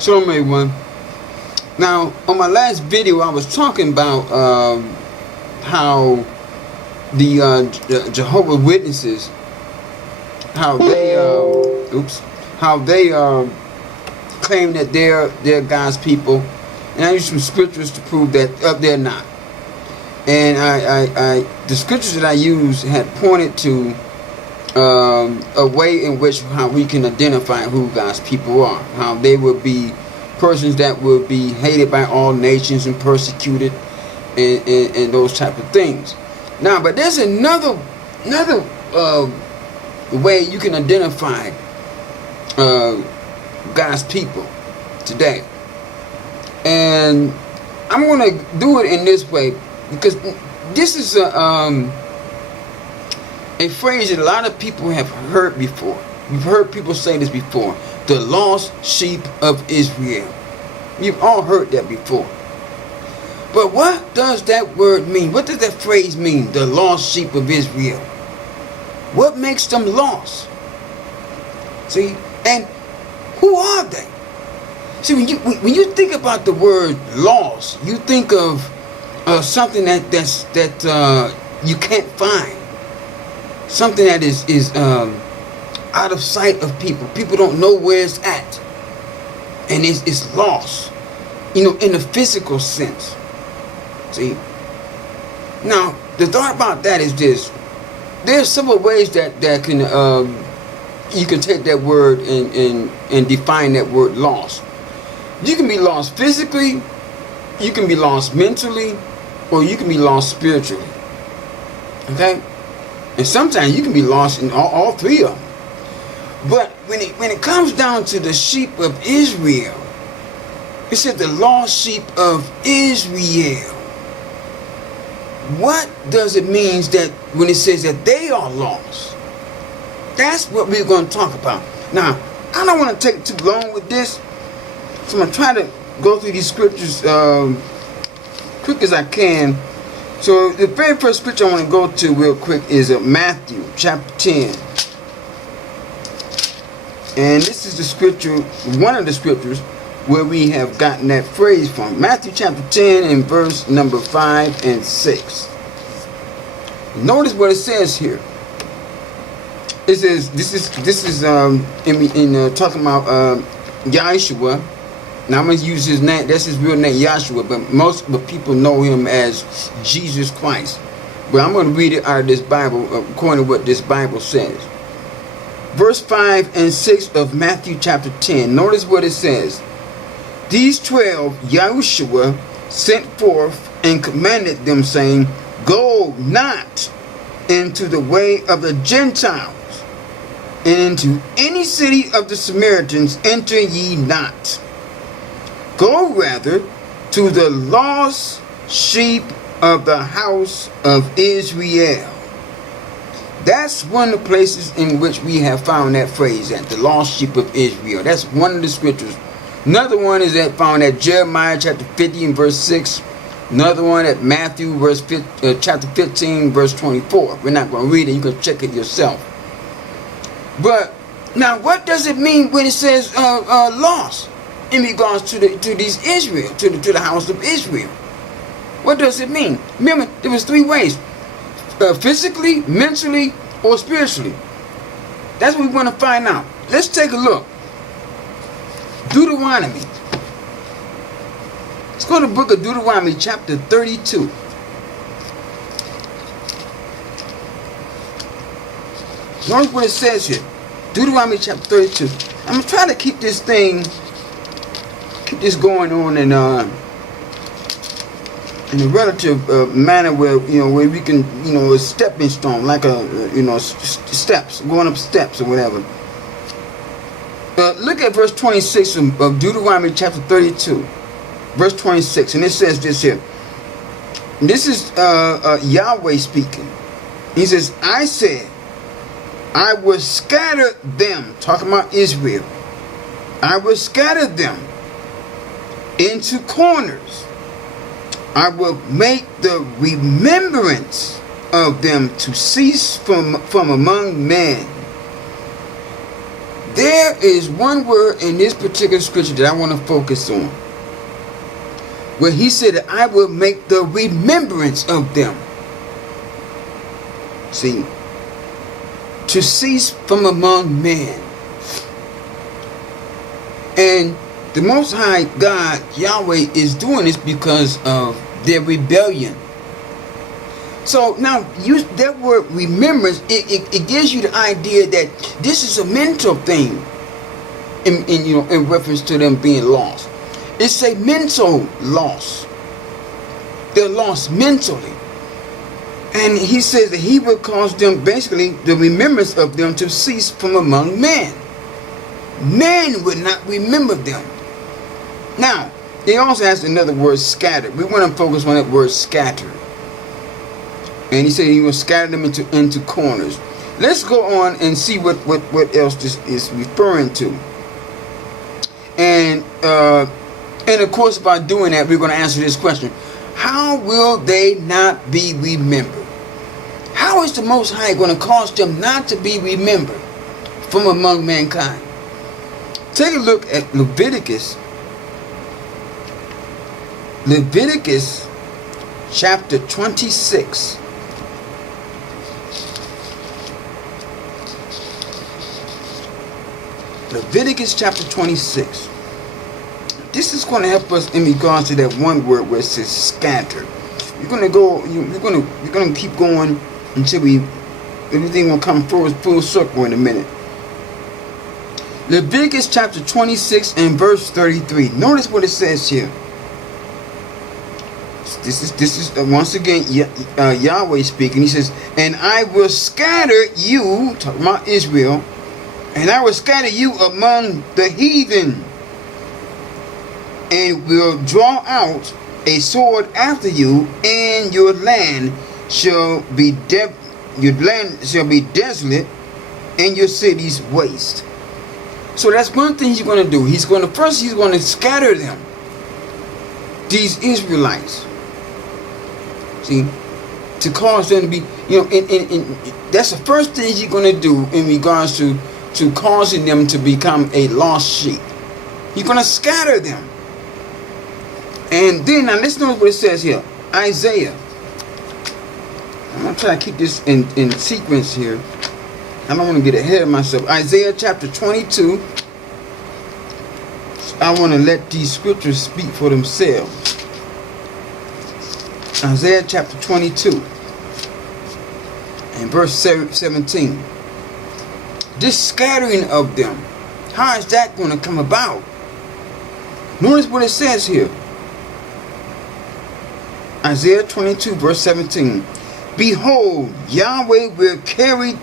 Shalom everyone. Now, on my last video, I was talking about how the Jehovah's Witnesses, how they claim that they're God's people, and I used some scriptures to prove that they're not. And the scriptures that I used had pointed to a way in which how we can identify who God's people are, how they will be persons that will be hated by all nations and persecuted, and those type of things. Now, but there's another way you can identify God's people today, and I'm going to do it in this way because this is a phrase that a lot of people have heard before. You've heard people say this before. The lost sheep of Israel. You've all heard that before. But what does that word mean? What does that phrase mean? The lost sheep of Israel. What makes them lost? See? And who are they? See, when you think about the word lost, you think of something that you can't find. Something that is out of sight of people. People don't know where it's at. And it's lost. You know, in the physical sense. See? Now, the thought about that is this. There's several ways that can you can take that word and define that word lost. You can be lost physically, you can be lost mentally, or you can be lost spiritually. Okay? And sometimes you can be lost in all three of them. But when it comes down to the sheep of Israel, it said the lost sheep of Israel. What does it mean that when it says that they are lost? That's what we're going to talk about. Now, I don't want to take too long with this, so I'm going to try to go through these scriptures quick as I can. So the very first scripture I want to go to real quick is Matthew chapter 10. And this is the scripture, one of the scriptures where we have gotten that phrase from. Matthew chapter 10 and verse number 5 and 6. Notice what it says here. It says, this is talking about Yahshua. Now I'm going to use his name. That's his real name, Yahshua. But most of the people know him as Jesus Christ. But I'm going to read it out of this Bible according to what this Bible says. Verse 5 and 6 of Matthew chapter 10. Notice what it says. These 12 Yahushua sent forth and commanded them, saying, Go not into the way of the Gentiles, and into any city of the Samaritans enter ye not. Go rather to the lost sheep of the house of Israel. That's one of the places in which we have found that phrase at, the lost sheep of Israel. That's one of the scriptures. Another one is found at Jeremiah chapter 50 and verse 6. Another one at Matthew chapter 15 verse 24. We're not going to read it. You can check it yourself. But now, what does it mean when it says lost in regards to these Israel, to the house of Israel? What does it mean? Remember, there was three ways: physically, mentally, or spiritually. That's what we want to find out. Let's take a look. Deuteronomy. Let's go to the book of Deuteronomy chapter 32. Notice what it says here. Deuteronomy chapter 32. I'm going to try to keep this going on in a relative manner where, where we can, a stepping stone, like steps, going up steps or whatever. Look at verse 26 of Deuteronomy chapter 32. Verse 26, and it says this here. This is Yahweh speaking. He says, I said, I will scatter them, talking about Israel. I will scatter them into corners. I will make the remembrance of them to cease from among men. there is one word in this particular scripture that I want to focus on, where he said that I will make the remembrance of them. See, to cease from among men. And the Most High God, Yahweh, is doing this because of their rebellion. So now, that word remembrance, it gives you the idea that this is a mental thing in reference to them being lost. It's a mental loss. They're lost mentally. And he says that he will cause them, basically, the remembrance of them to cease from among men. Men would not remember them. Now, he also has another word, scattered. We want to focus on that word, scattered. And he said he will scatter them into corners. Let's go on and see what else this is referring to. And of course, by doing that, we're going to answer this question. How will they not be remembered? How is the Most High going to cause them not to be remembered from among mankind? Take a look at Leviticus. Leviticus chapter 26. Leviticus chapter 26. This is going to help us in regards to that one word where it says scatter. You're going to go. You're going to keep going until everything will come full circle in a minute. Leviticus chapter 26 and verse 33. Notice what it says here. This is once again Yahweh speaking. He says, "And I will scatter you," talking about Israel, "and I will scatter you among the heathen, and will draw out a sword after you, and your land shall be desolate, and your cities waste." So that's one thing he's going to do. He's going to scatter them, these Israelites. See, to cause them to be, and that's the first thing he's going to do in regards to causing them to become a lost sheep. He's going to scatter them. And then, now let's notice what it says here. Isaiah. I'm going to try to keep this in sequence here. I don't want to get ahead of myself. Isaiah chapter 22. I want to let these scriptures speak for themselves. Isaiah chapter 22 and verse 17. This scattering of them, how is that going to come about? Notice what it says here. Isaiah 22 verse 17. Behold, Yahweh will carry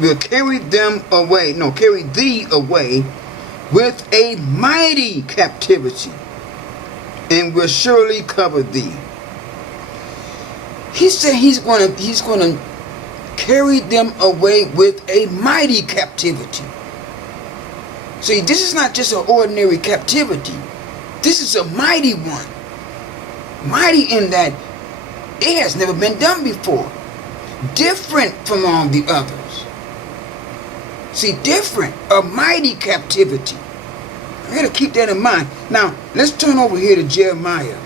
thee away with a mighty captivity, and will surely cover thee. He said he's going to carry them away with a mighty captivity. See, this is not just an ordinary captivity. This is a mighty one. Mighty in that it has never been done before. Different from all the others. See, different. A mighty captivity. I got to keep that in mind. Now, let's turn over here to Jeremiah.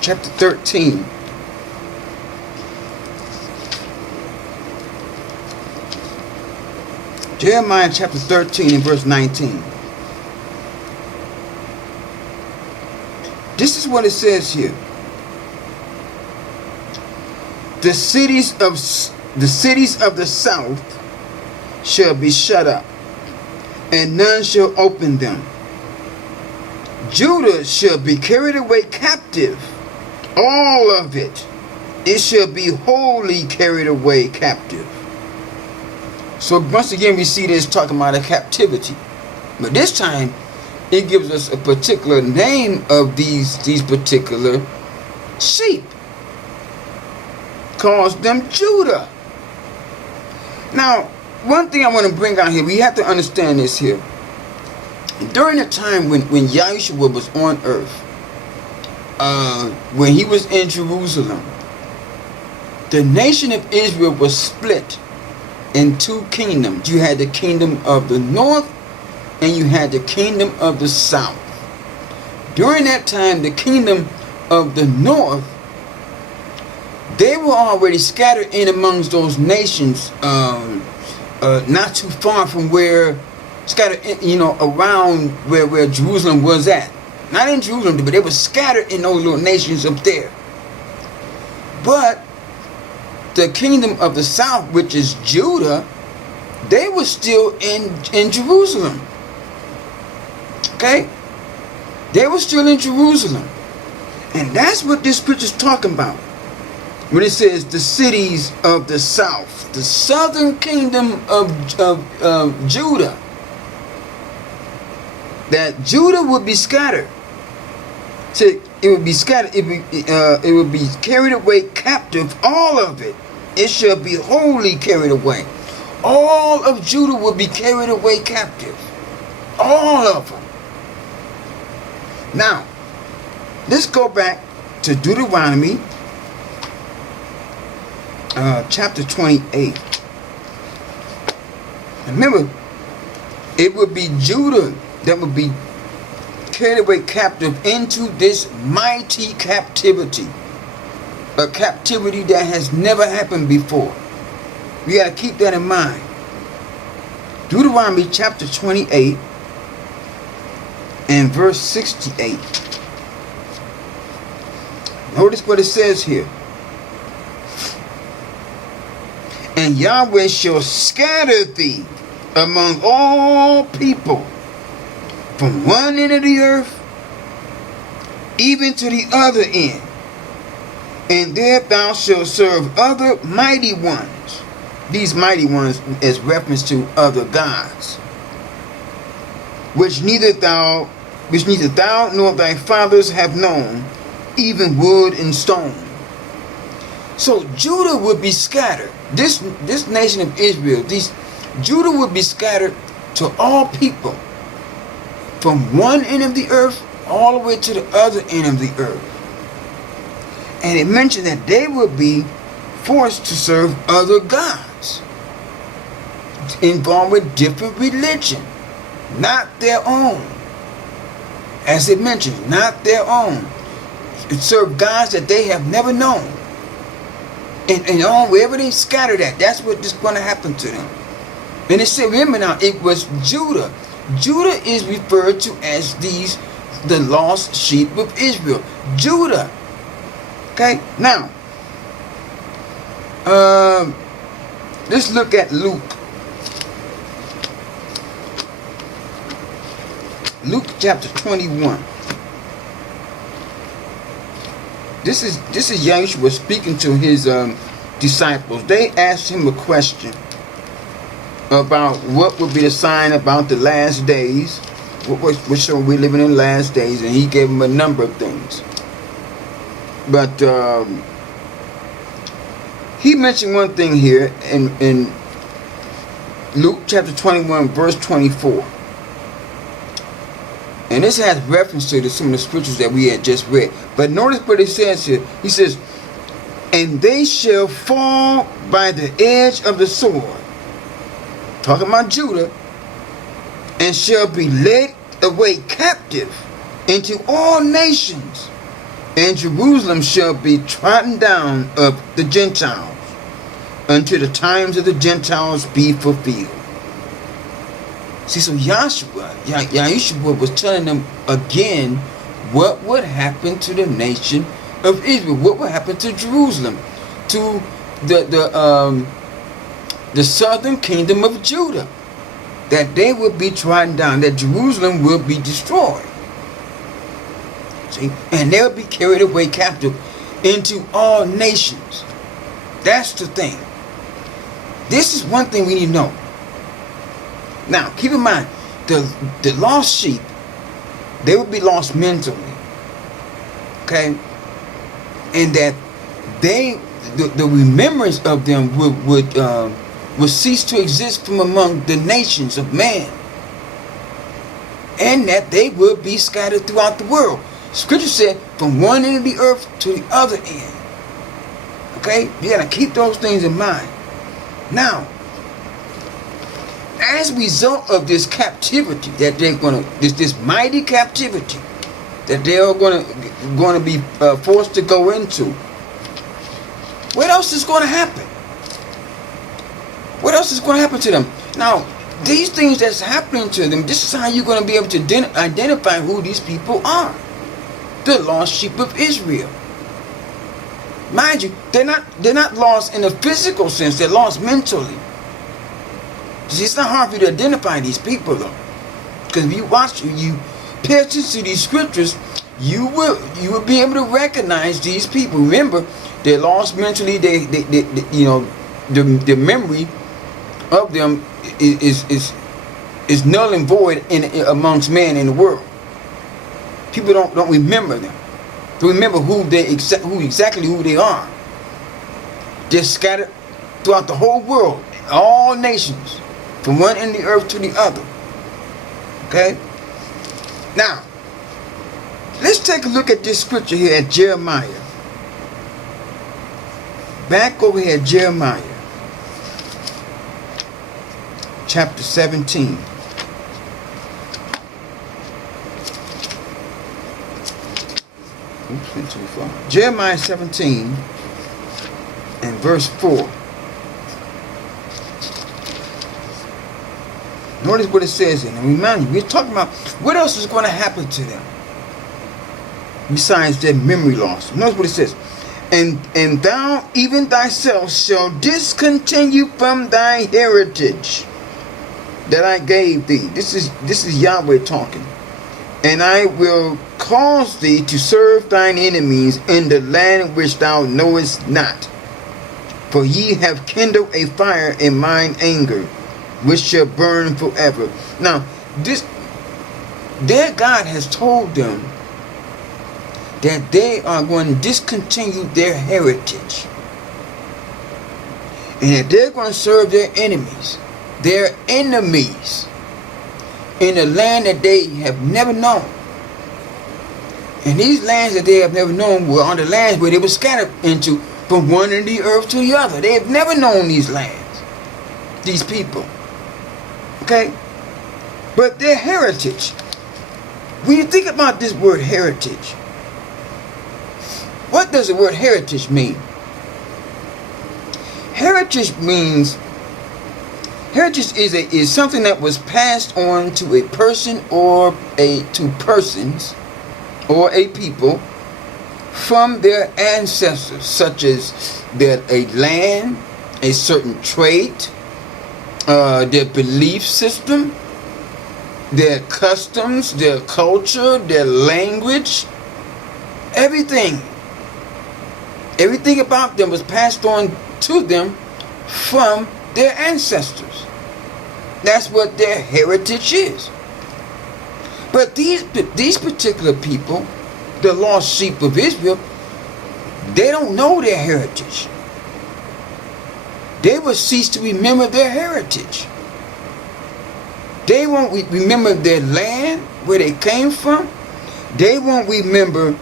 Chapter 13. Jeremiah chapter 13 and verse 19. This is what it says here. The cities of the south shall be shut up, and none shall open them. Judah shall be carried away captive, all of it. It shall be wholly carried away captive. So once again we see this talking about a captivity. But this time it gives us a particular name of these particular sheep. Calls them Judah. Now, one thing I want to bring out here, we have to understand this here. During the time when Yahshua was on earth, when he was in Jerusalem, the nation of Israel was split in two kingdoms. You had the kingdom of the north and you had the kingdom of the south. During that time, the kingdom of the north, they were already scattered in amongst those nations, not too far from where, scattered, around where Jerusalem was at. Not in Jerusalem, but they were scattered in those little nations up there. But the kingdom of the south, which is Judah, they were still in Jerusalem. Okay? They were still in Jerusalem. And that's what this scripture is talking about. When it says the cities of the south, the southern kingdom of Judah, that Judah would be scattered. So it would be scattered, it would be carried away captive, all of it. It shall be wholly carried away. All of Judah will be carried away captive. All of them. Now, let's go back to Deuteronomy chapter 28. Remember, it would be Judah that would be carried away captive into this mighty captivity. A captivity that has never happened before. We got to keep that in mind. Deuteronomy chapter 28 and verse 68. Notice what it says here. And Yahweh shall scatter thee among all people, from one end of the earth even to the other end. And there thou shalt serve other mighty ones. These mighty ones is reference to other gods, which neither thou nor thy fathers have known, even wood and stone. So Judah would be scattered. This nation of Israel, Judah would be scattered to all people, from one end of the earth all the way to the other end of the earth. And it mentioned that they would be forced to serve other gods, involved with different religion, not their own. As it mentions, not their own. Serve gods that they have never known. And on wherever they scattered at, that's what is going to happen to them. And it said, remember now, it was Judah. Judah is referred to as the lost sheep of Israel. Judah. Okay, now, let's look at Luke. Luke chapter 21. This is Yahshua speaking to his disciples. They asked him a question about what would be the sign about the last days. Which so we're living in the last days, and he gave them a number of things. But he mentioned one thing here in Luke chapter 21, verse 24. And this has reference to some of the scriptures that we had just read. But notice what it says here. He says, and they shall fall by the edge of the sword. Talking about Judah. And shall be led away captive into all nations. And Jerusalem shall be trodden down of the Gentiles, until the times of the Gentiles be fulfilled. See, so Yahshua was telling them again what would happen to the nation of Israel, what would happen to Jerusalem, to the southern kingdom of Judah, that they would be trodden down, that Jerusalem will be destroyed. See, and they'll be carried away captive into all nations. That's the thing. This is one thing we need to know. Now, keep in mind, the lost sheep, they would be lost mentally. Okay? And that the remembrance of them would cease to exist from among the nations of man. And that they will be scattered throughout the world. Scripture said, from one end of the earth to the other end. Okay? You got to keep those things in mind. Now, as a result of this captivity that they're going to, this mighty captivity that they are going to be forced to go into, what else is going to happen? What else is going to happen to them? Now, these things that's happening to them, this is how you're going to be able to identify who these people are. The lost sheep of Israel. Mind you, they're not lost in a physical sense, they're lost mentally. See, it's not hard for you to identify these people though. Because if you pay attention to these scriptures, you will be able to recognize these people. Remember, they're lost mentally, they you know, the memory of them is null and void amongst man in the world. People don't remember them. They remember exactly who they are. They're scattered throughout the whole world, all nations, from one end of the earth to the other. Okay? Now, let's take a look at this scripture here at Jeremiah. Back over here at Jeremiah. Chapter 17. Oops, went too far. Jeremiah 17 and verse 4. Notice what it says in. And remind you, we're talking about what else is going to happen to them besides their memory loss. Notice what it says. And thou even thyself shall discontinue from thy heritage that I gave thee. This is Yahweh talking. And I will cause thee to serve thine enemies in the land which thou knowest not. For ye have kindled a fire in mine anger, which shall burn forever. Now, their God has told them that they are going to discontinue their heritage. And that they're going to serve their enemies. Their enemies. In a land that they have never known. And these lands that they have never known were on the lands where they were scattered into from one end of the earth to the other. They have never known these lands. These people. Okay? But their heritage. When you think about this word heritage, what does the word heritage mean? Heritage means, heritage is something that was passed on to a person or to persons or a people from their ancestors, such as a land, a certain trait, their belief system, their customs, their culture, their language, everything. Everything about them was passed on to them from their ancestors. That's what their heritage is. But these particular people, the lost sheep of Israel, they don't know their heritage. They will cease to remember their heritage. They won't remember their land, where they came from. They won't remember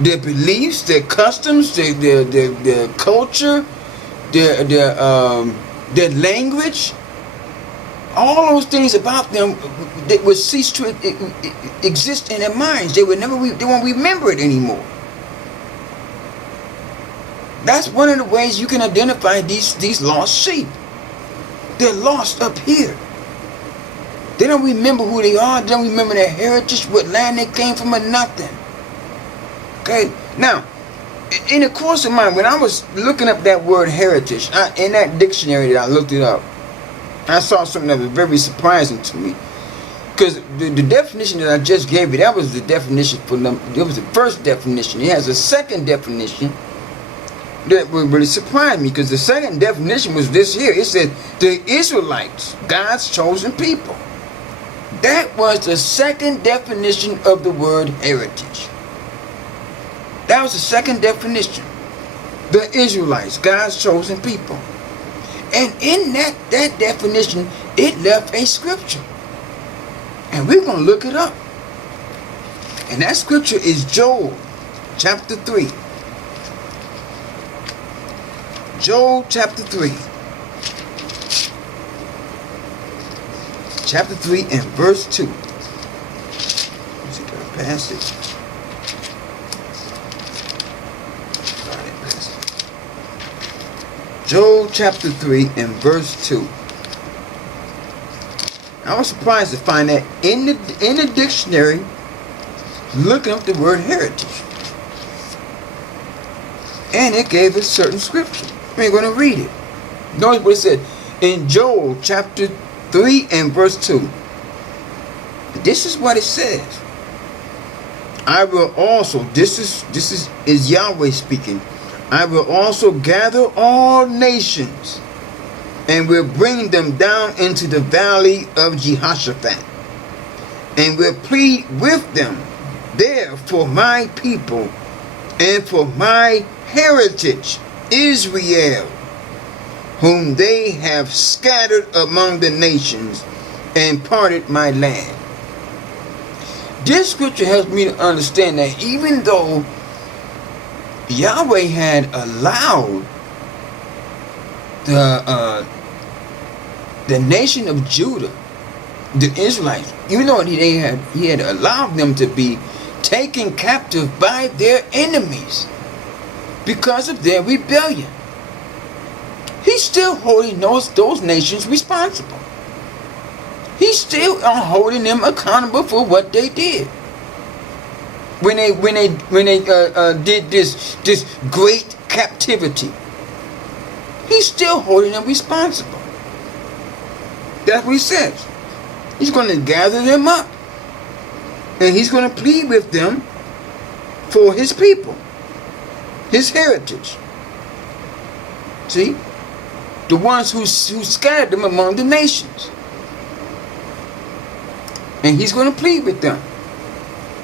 their beliefs, their customs, their culture, their language. All those things about them that would cease to exist in their minds. They won't remember it anymore. That's one of the ways you can identify these lost sheep. They're lost up here. They don't remember who they are. They don't remember their heritage, what land they came from, or nothing. Okay? Now, in the course of mine, when I was looking up that word heritage, in that dictionary that I looked it up, I saw something that was very surprising to me. Because the definition that I just gave you, that was the definition for them. It was the first definition. It has a second definition that really surprised me, because the second definition was this here. It said, the Israelites, God's chosen people. That was the second definition of the word heritage. That was the second definition. The Israelites, God's chosen people. And in that definition, it left a scripture. And we're going to look it up. And that scripture is Joel chapter 3. Joel chapter 3. chapter 3 and verse 2. Let's see, can I pass it? Joel chapter 3 and verse 2. I was surprised to find that in the dictionary, looking up the word heritage. And it gave us certain scripture. We're going to read it. Notice what it said in Joel chapter 3 and verse 2. This is what it says. I will also, this is Yahweh speaking. I will also gather all nations and will bring them down into the valley of Jehoshaphat, and will plead with them there for my people and for my heritage, Israel, whom they have scattered among the nations and parted my land. This scripture helps me to understand that even though Yahweh had allowed the nation of Judah, the Israelites, even though he had allowed them to be taken captive by their enemies because of their rebellion, he's still holding those nations responsible. He's still holding them accountable for what they did. When they did this great captivity, he's still holding them responsible. That's what he says. He's going to gather them up, and he's going to plead with them for his people, his heritage. See, the ones who scattered them among the nations, and he's going to plead with them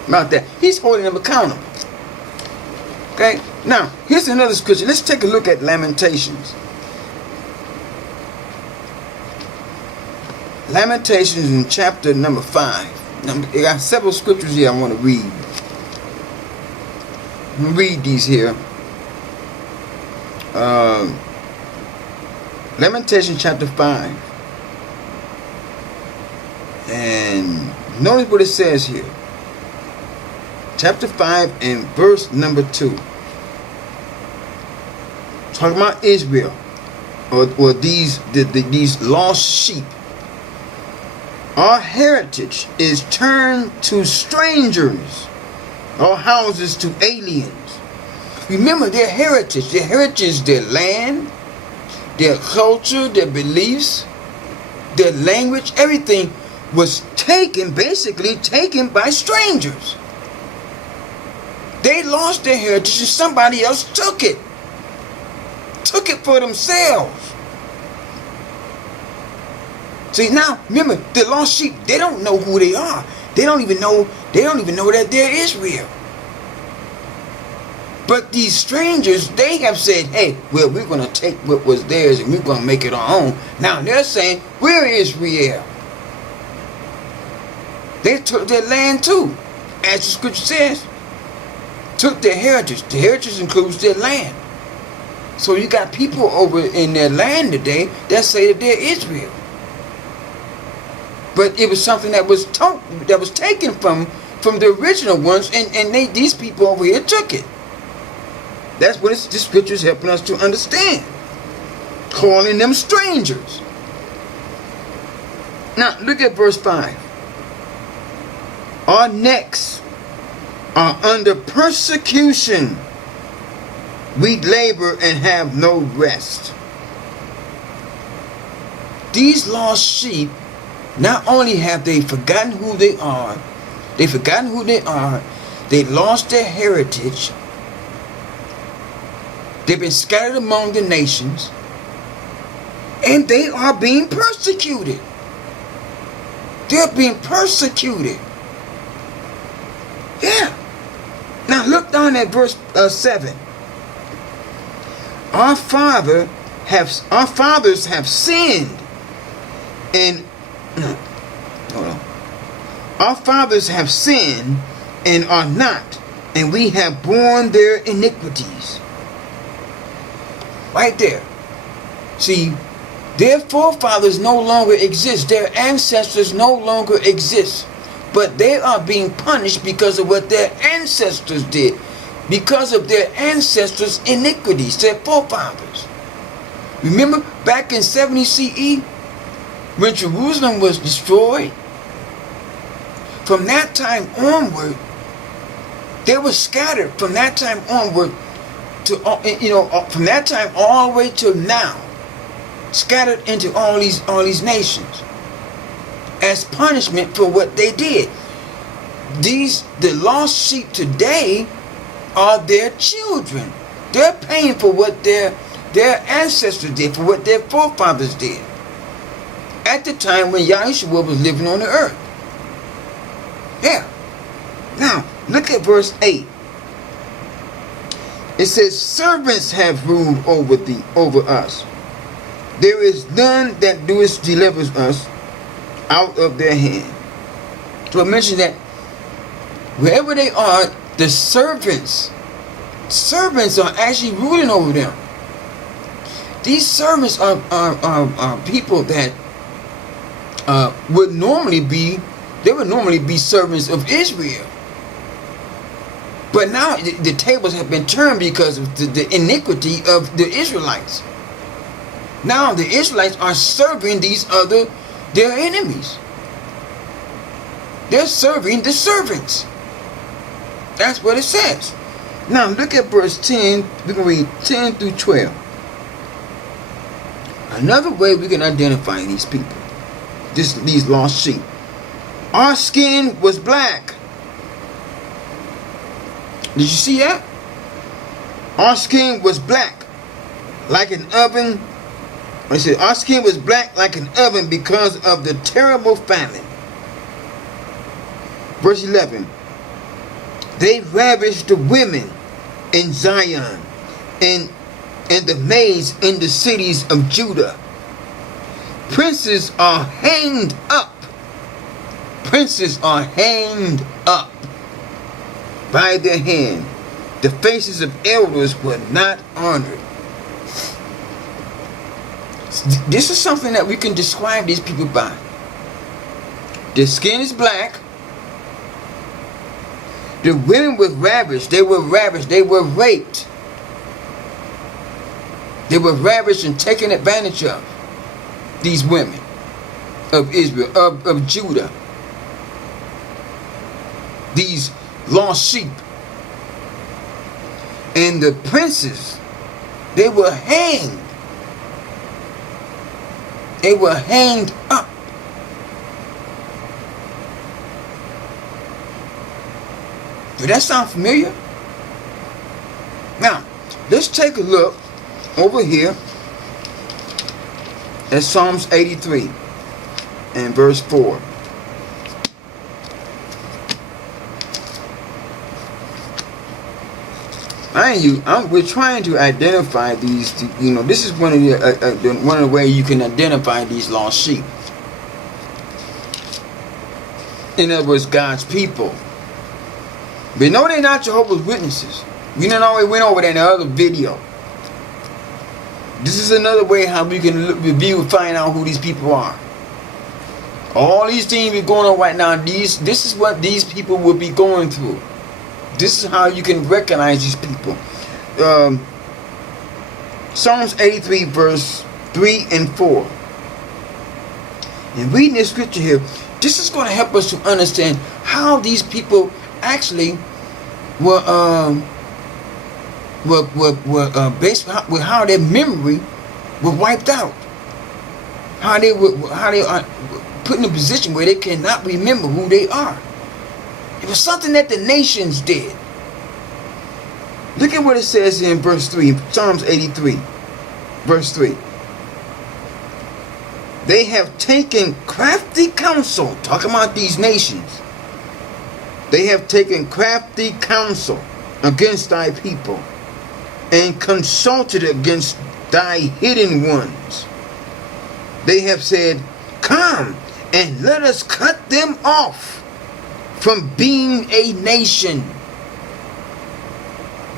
about that. He's holding them accountable. Okay? Now, here's another scripture. Let's take a look at Lamentations. Lamentations in chapter number 5. Now, I got several scriptures here I want to read. I'm going to read these here. Lamentation chapter 5. And notice what it says here. Chapter 5 and verse number 2. Talking about Israel, or these lost sheep. Our heritage is turned to strangers, our houses to aliens. Remember their heritage. Their heritage is their land, their culture, their beliefs, their language. Everything was basically taken by strangers. They lost their heritage and somebody else took it. Took it for themselves. See, now, remember, the lost sheep, they don't know who they are. They don't even know that they're Israel. But these strangers, they have said, hey, well, we're going to take what was theirs and we're going to make it our own. Now they're saying, we're Israel. They took their land too. As the scripture says, took their heritage. The heritage includes their land. So you got people over in their land today that say that they're Israel. But it was something that was taken from the original ones, and these people over here took it. That's what the scripture is helping us to understand. Calling them strangers. Now look at verse 5. Our necks are under persecution. We labor and have no rest. These lost sheep, not only have they forgotten who they are, they lost their heritage, they've been scattered among the nations, and they are being persecuted. They're being persecuted. Yeah. Now look down at verse 7. Our fathers have sinned, and our fathers have sinned and are not, and we have borne their iniquities. Right there. See, Their forefathers no longer exist. Their ancestors no longer exist. But they are being punished because of what their ancestors did. Because of their ancestors' iniquities, their forefathers. Remember back in 70 CE, when Jerusalem was destroyed? From that time onward, they were scattered from that time onward to, from that time all the way to now. Scattered into all these nations as punishment for what they did. The lost sheep today are their children. They're paying for what their ancestors did, for what their forefathers did at the time when Yahshua was living on the earth. Yeah. Now look at verse 8. It says, servants have ruled over us. There is none that doeth deliver us out of their hand. So I mentioned that wherever they are, the servants are actually ruling over them. These servants are people that would normally be servants of Israel. But now the tables have been turned because of the iniquity of the Israelites. Now the Israelites are serving their enemies. They're serving the servants. That's what it says. Now look at verse 10. We can read 10 through 12. Another way we can identify these people, these lost sheep. Our skin was black. Did you see that? Our skin was black, like an oven. I said, our skin was black like an oven because of the terrible famine. Verse 11. They ravished the women in Zion and the maids in the cities of Judah. Princes are hanged up. Princes are hanged up by their hand. The faces of elders were not honored. This is something that we can describe these people by. Their skin is black. The women were ravished. They were ravished. They were raped. They were ravished and taken advantage of. These women of Israel, of Judah. These lost sheep. And the princes, they were hanged. They were hanged up. Does that sound familiar? Now, let's take a look over here at Psalms 83 and verse 4. We're trying to identify these. This is one of the ways you can identify these lost sheep. In other words, God's people. But no, they're not Jehovah's Witnesses. We didn't always went over that in the other video. This is another way how we can review and find out who these people are. All these things are going on right now. This is what these people will be going through. This is how you can recognize these people. Psalms 83 verse 3 and 4. And reading this scripture here, this is going to help us to understand how these people actually were based with how their memory was wiped out. How they are put in a position where they cannot remember who they are. It was something that the nations did. Look at what it says in verse 3, Psalms 83, verse 3. They have taken crafty counsel, talking about these nations. They have taken crafty counsel against thy people, and consulted against thy hidden ones. They have said, come and let us cut them off from being a nation,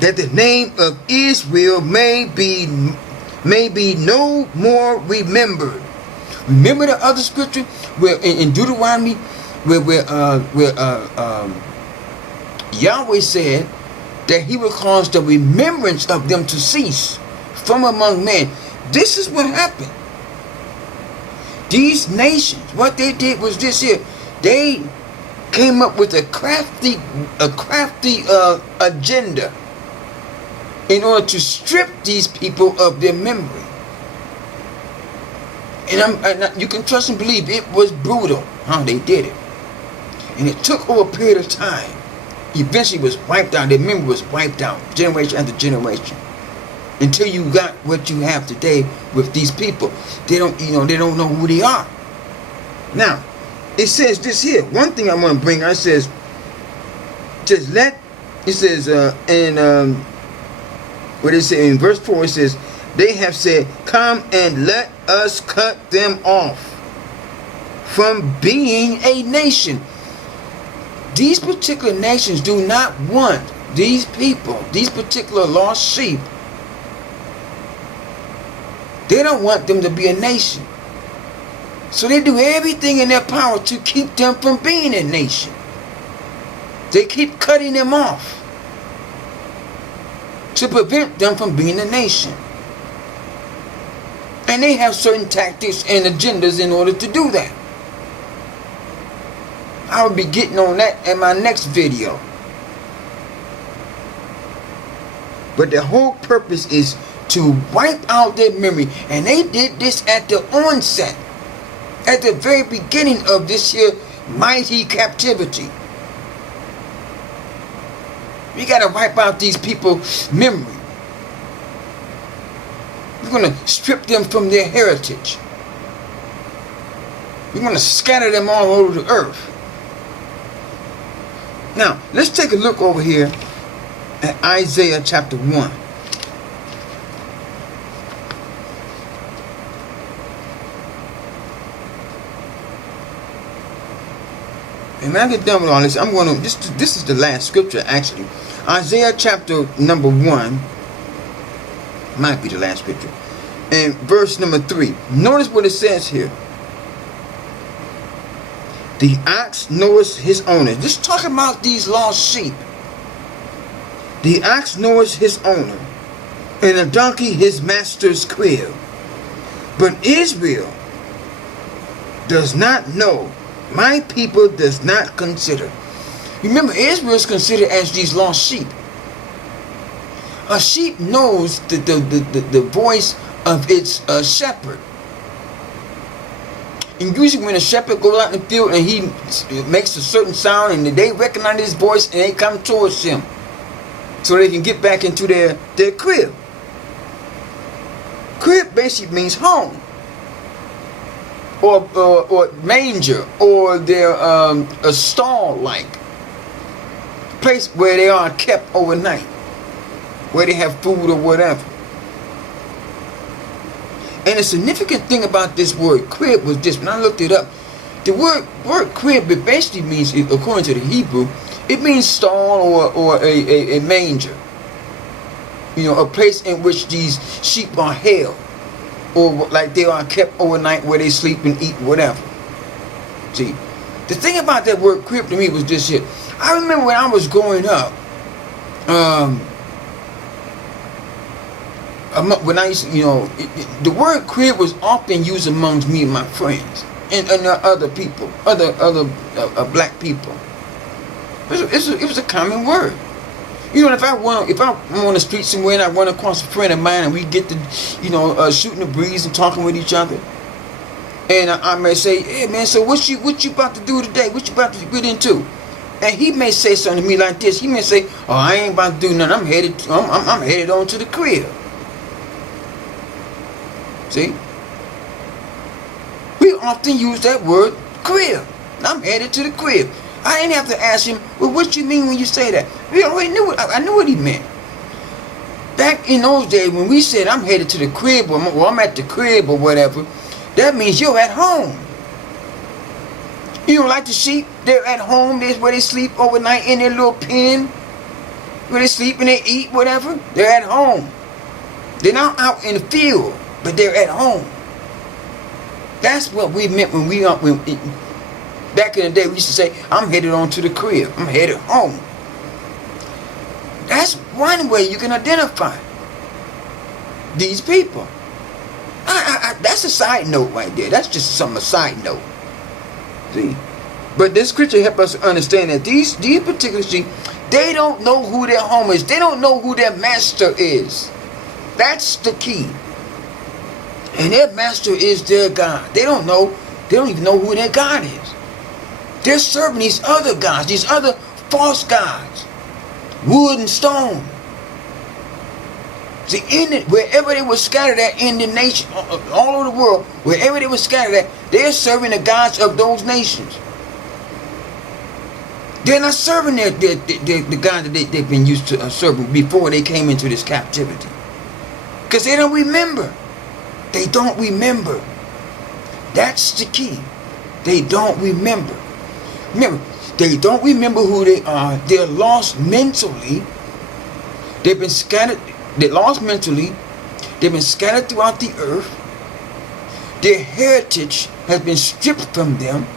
that the name of Israel may be may be no more remembered. Remember the other scripture where in Deuteronomy where Yahweh said that he would cause the remembrance of them to cease from among men. This is what happened. These nations, what they did was this here. They came up with a crafty agenda in order to strip these people of their memory. And you can trust and believe it was brutal how they did it. And it took over a period of time. Eventually it was wiped out. Their memory was wiped out, generation after generation. Until you got what you have today with these people. They don't know who they are. Now, it says this here. One thing I want to bring out, it says, what it says in verse 4, it says, they have said, come and let us cut them off from being a nation. These particular nations do not want these people, these particular lost sheep. They don't want them to be a nation. So they do everything in their power to keep them from being a nation. They keep cutting them off to prevent them from being a nation. And they have certain tactics and agendas in order to do that. I will be getting on that in my next video. But the whole purpose is to wipe out their memory. And they did this at the onset, at the very beginning of this here mighty captivity. We got to wipe out these people's memory. We're going to strip them from their heritage. We're going to scatter them all over the earth. Now, let's take a look over here at Isaiah chapter 1. And when I get done with all this, I'm going to, this is the last scripture actually. Isaiah chapter number 1. Might be the last scripture. And verse number 3. Notice what it says here. The ox knoweth his owner. Just talking about these lost sheep. The ox knoweth his owner, and the donkey his master's crib. But Israel does not know. My people does not consider. Remember, Israel is considered as these lost sheep. A sheep knows the voice of its shepherd. And usually when a shepherd goes out in the field and he makes a certain sound and they recognize his voice and they come towards him so they can get back into their crib. Crib basically means home. Or manger, or their a stall like place where they are kept overnight, where they have food or whatever. And the significant thing about this word crib was this. When I looked it up, the word crib, it basically means, according to the Hebrew, it means stall or a manger. You know, a place in which these sheep are held, or like they are kept overnight, where they sleep and eat, whatever. See, the thing about that word crib to me was this here. I remember when I was growing up, when I used to, the word crib was often used amongst me and my friends and other people, other black people. It was a common word. If I'm on the street somewhere and I run across a friend of mine and we get to, shooting the breeze and talking with each other, and I may say, hey man, so what you about to do today? What you about to get into? And he may say something to me like this. He may say, oh, I ain't about to do nothing. I'm headed on to the crib. See? We often use that word crib. I'm headed to the crib. I didn't have to ask him, well, what you mean when you say that? We already knew I knew what he meant. Back in those days when we said I'm headed to the crib or I'm at the crib or whatever, that means you're at home. You know, like the sheep, they're at home. That's where they sleep overnight in their little pen. Where they sleep and they eat, whatever. They're at home. They're not out in the field, but they're at home. That's what we meant when back in the day we used to say, I'm headed on to the crib. I'm headed home. That's one way you can identify these people. That's a side note right there. That's just a side note. See? But this scripture helps us understand that these particular sheep, they don't know who their home is. They don't know who their master is. That's the key. And their master is their God. They don't know. They don't even know who their God is. They're serving these other gods, these other false gods. Wood and stone. See, wherever they were scattered at in the nation, all over the world, wherever they were scattered at, they're serving the gods of those nations. They're not serving the God that they've been used to serving before they came into this captivity. Because they don't remember. They don't remember. That's the key. They don't remember. Remember, they don't remember who they are. They're lost mentally. They've been scattered. They're lost mentally. They've been scattered throughout the earth. Their heritage has been stripped from them.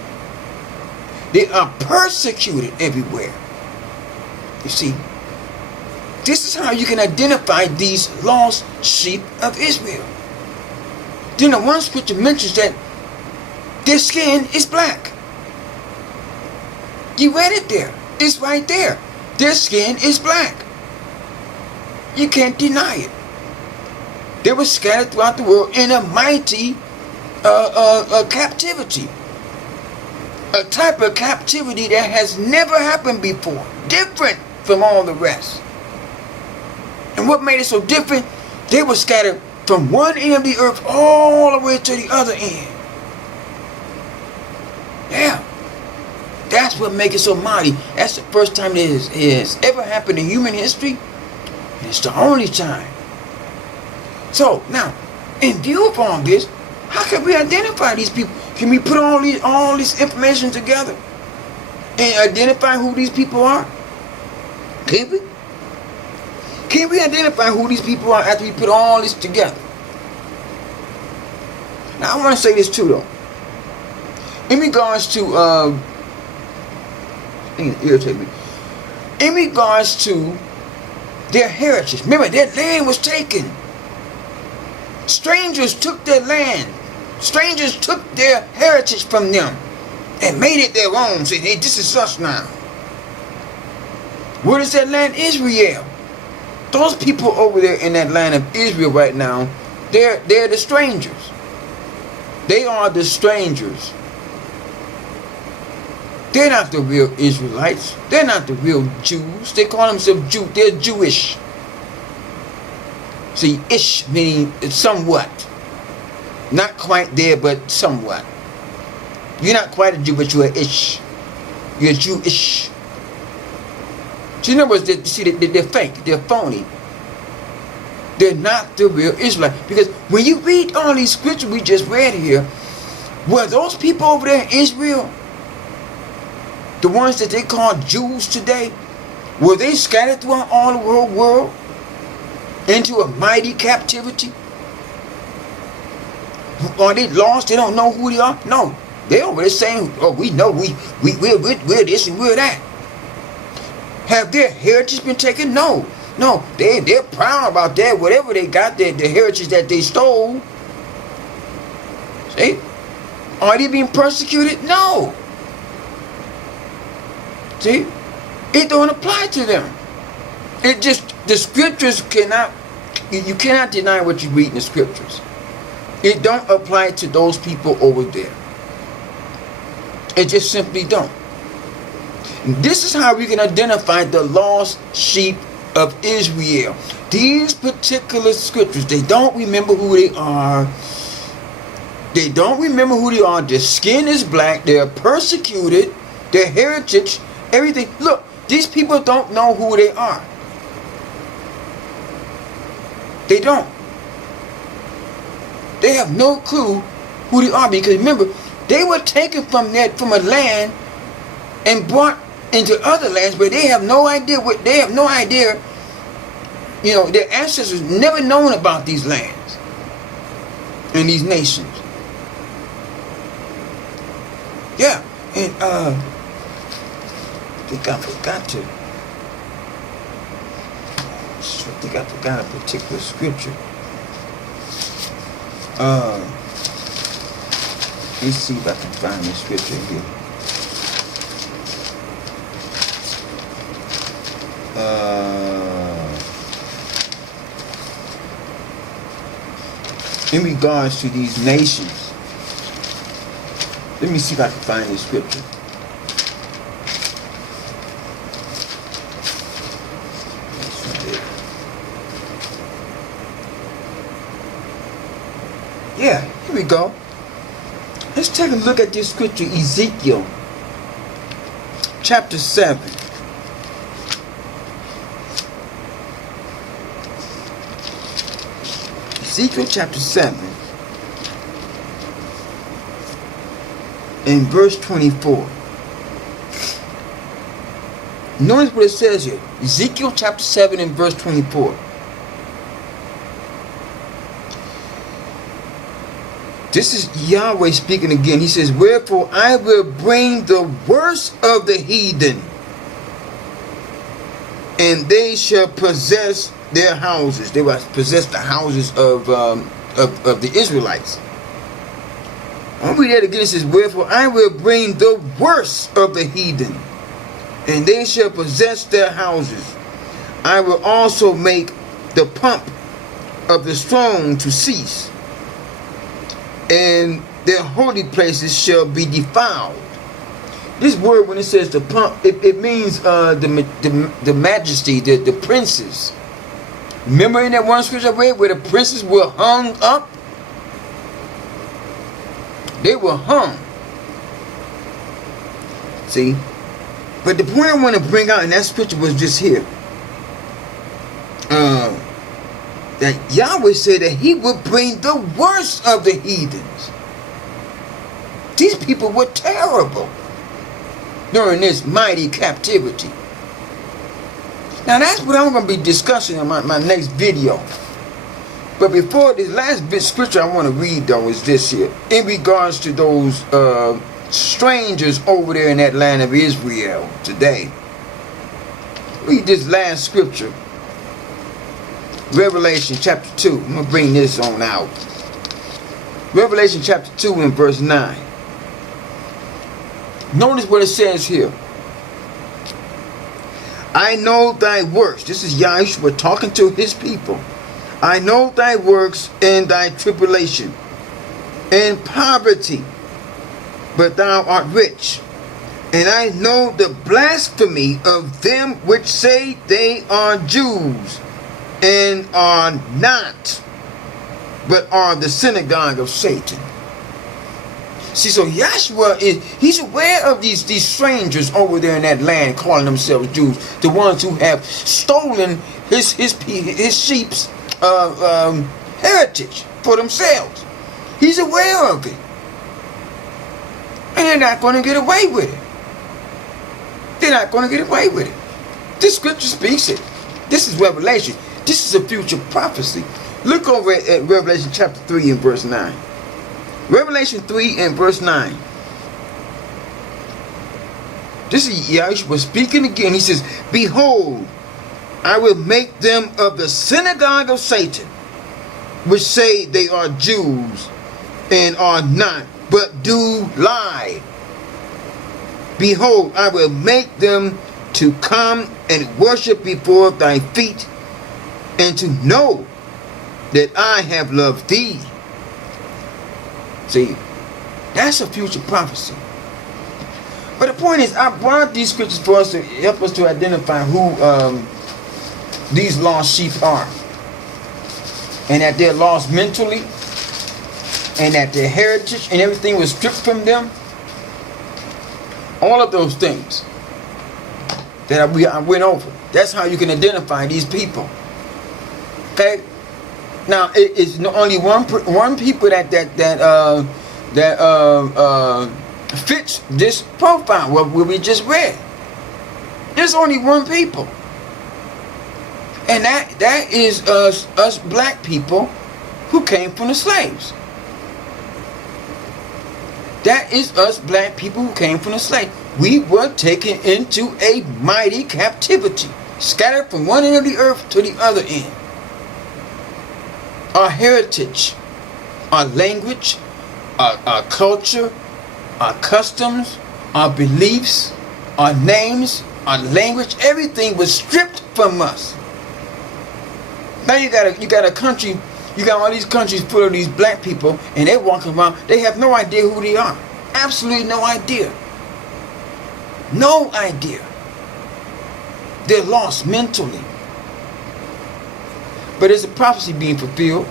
They are persecuted everywhere. You see, this is how you can identify these lost sheep of Israel. Then the one scripture mentions that their skin is black. You read it there. It's right there. Their skin is black. You can't deny it. They were scattered throughout the world in a mighty captivity. A type of captivity that has never happened before. Different from all the rest. And what made it so different? They were scattered from one end of the earth all the way to the other end. Yeah. That's what makes it so mighty. That's the first time it has ever happened in human history. And it's the only time. So, now, in view of all this, how can we identify these people? Can we put all this information together and identify who these people are? Can we? Can we identify who these people are after we put all this together? Now, I want to say this too, though. In regards to, irritate me. In regards to their heritage. Remember, their land was taken. Strangers took their land. Strangers took their heritage from them and made it their own. Said, hey, this is us now. What is that land? Israel. Those people over there in that land of Israel right now, they're the strangers. They are the strangers. They're not the real Israelites. They're not the real Jews. They call themselves Jew. They're Jewish. See, ish meaning somewhat. Not quite there, but somewhat. You're not quite a Jew, but you're ish. You're Jewish. So in other words, they're fake. They're phony. They're not the real Israelites. Because when you read all these scriptures we just read here, were those people over there in Israel, the ones that they call Jews today, were they scattered throughout all the world into a mighty captivity? Are they lost? They don't know who they are? No. They're over there saying, oh, we know we're this and we're that. Have their heritage been taken? No. No. They're proud about that. Whatever they got, the heritage that they stole. See? Are they being persecuted? No. See? It don't apply to them. It just, the scriptures cannot, you cannot deny what you read in the scriptures. It don't apply to those people over there. It just simply don't. And this is how we can identify the lost sheep of Israel. These particular scriptures, they don't remember who they are. They don't remember who they are. Their skin is black. They're persecuted. Their heritage, everything. Look, these people don't know who they are. They don't. They have no clue who they are, because remember, they were taken from a land and brought into other lands where they have no idea You know, their ancestors never known about these lands and these nations. Yeah, and I think I forgot to. I think I forgot a particular scripture. Let me see if I can find the scripture here. In regards to these nations, let me see if I can find the scripture. Yeah, here we go. Let's take a look at this scripture, Ezekiel chapter 7. Ezekiel chapter 7 in verse 24. Notice what it says here. Ezekiel chapter 7 in verse 24. This is Yahweh speaking again. He says, wherefore I will bring the worst of the heathen, and they shall possess their houses. They will possess the houses of the Israelites. I'll read that again. It says, wherefore I will bring the worst of the heathen, and they shall possess their houses. I will also make the pomp of the strong to cease, and their holy places shall be defiled. This word, when it says the pomp, it means the majesty, the princes. Remember in that one scripture I read where the princes were hung up? They were hung. See? But the point I want to bring out in that scripture was just here. That Yahweh said that he would bring the worst of the heathens. These people were terrible during this mighty captivity. Now that's what I'm going to be discussing in my next video. But before this last bit scripture I want to read though is this here. In regards to those strangers over there in that land of Israel today. Read this last scripture. Revelation chapter 2. I'm going to bring this on out. Revelation chapter 2 and verse 9. Notice what it says here. I know thy works. This is Yahshua talking to his people. I know thy works and thy tribulation and poverty, but thou art rich. And I know the blasphemy of them which say they are Jews, and are not, but are the synagogue of Satan. See, so Yahshua he's aware of these strangers over there in that land calling themselves Jews, the ones who have stolen his sheep's heritage for themselves. He's aware of it, and they're not going to get away with it. They're not going to get away with it. This scripture speaks it. This is Revelation. This is a future prophecy. Look over at Revelation chapter 3 and verse 9. Revelation 3 and verse 9. This is Yahshua speaking again. He says, behold, I will make them of the synagogue of Satan, which say they are Jews, and are not, but do lie. Behold, I will make them to come and worship before thy feet, and to know that I have loved thee. See, that's a future prophecy. But the point is, I brought these scriptures for us to help us to identify who these lost sheep are. And that they're lost mentally, and that their heritage and everything was stripped from them. All of those things that I went over. That's how you can identify these people. Okay. Now it's only one people that fits this profile. What we just read. There's only one people. And that is us black people who came from the slaves. That is us black people who came from the slaves. We were taken into a mighty captivity, scattered from one end of the earth to the other end. Our heritage, our language, our culture, our customs, our beliefs, our names, our language, everything was stripped from us. Now you got a country, you got all these countries full of these black people, and they're walking around, they have no idea who they are. Absolutely no idea. No idea. They're lost mentally. But it's a prophecy being fulfilled.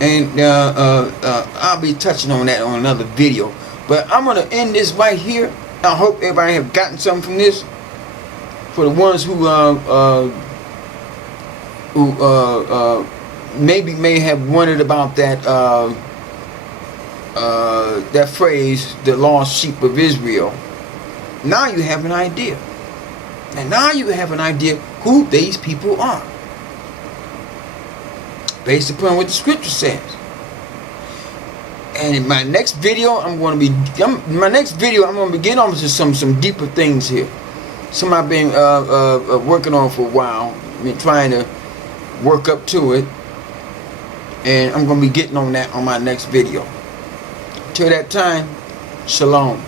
And I'll be touching on that on another video. But I'm going to end this right here. I hope everybody have gotten something from this. For the ones who maybe may have wondered about that that phrase, the lost sheep of Israel. Now you have an idea. And now you have an idea who these people are, based upon what the scripture says. And in my next video, I'm going to get on to some deeper things here. Some I've been working on for a while. I've been trying to work up to it, and I'm going to be getting on that on my next video. Till that time, shalom.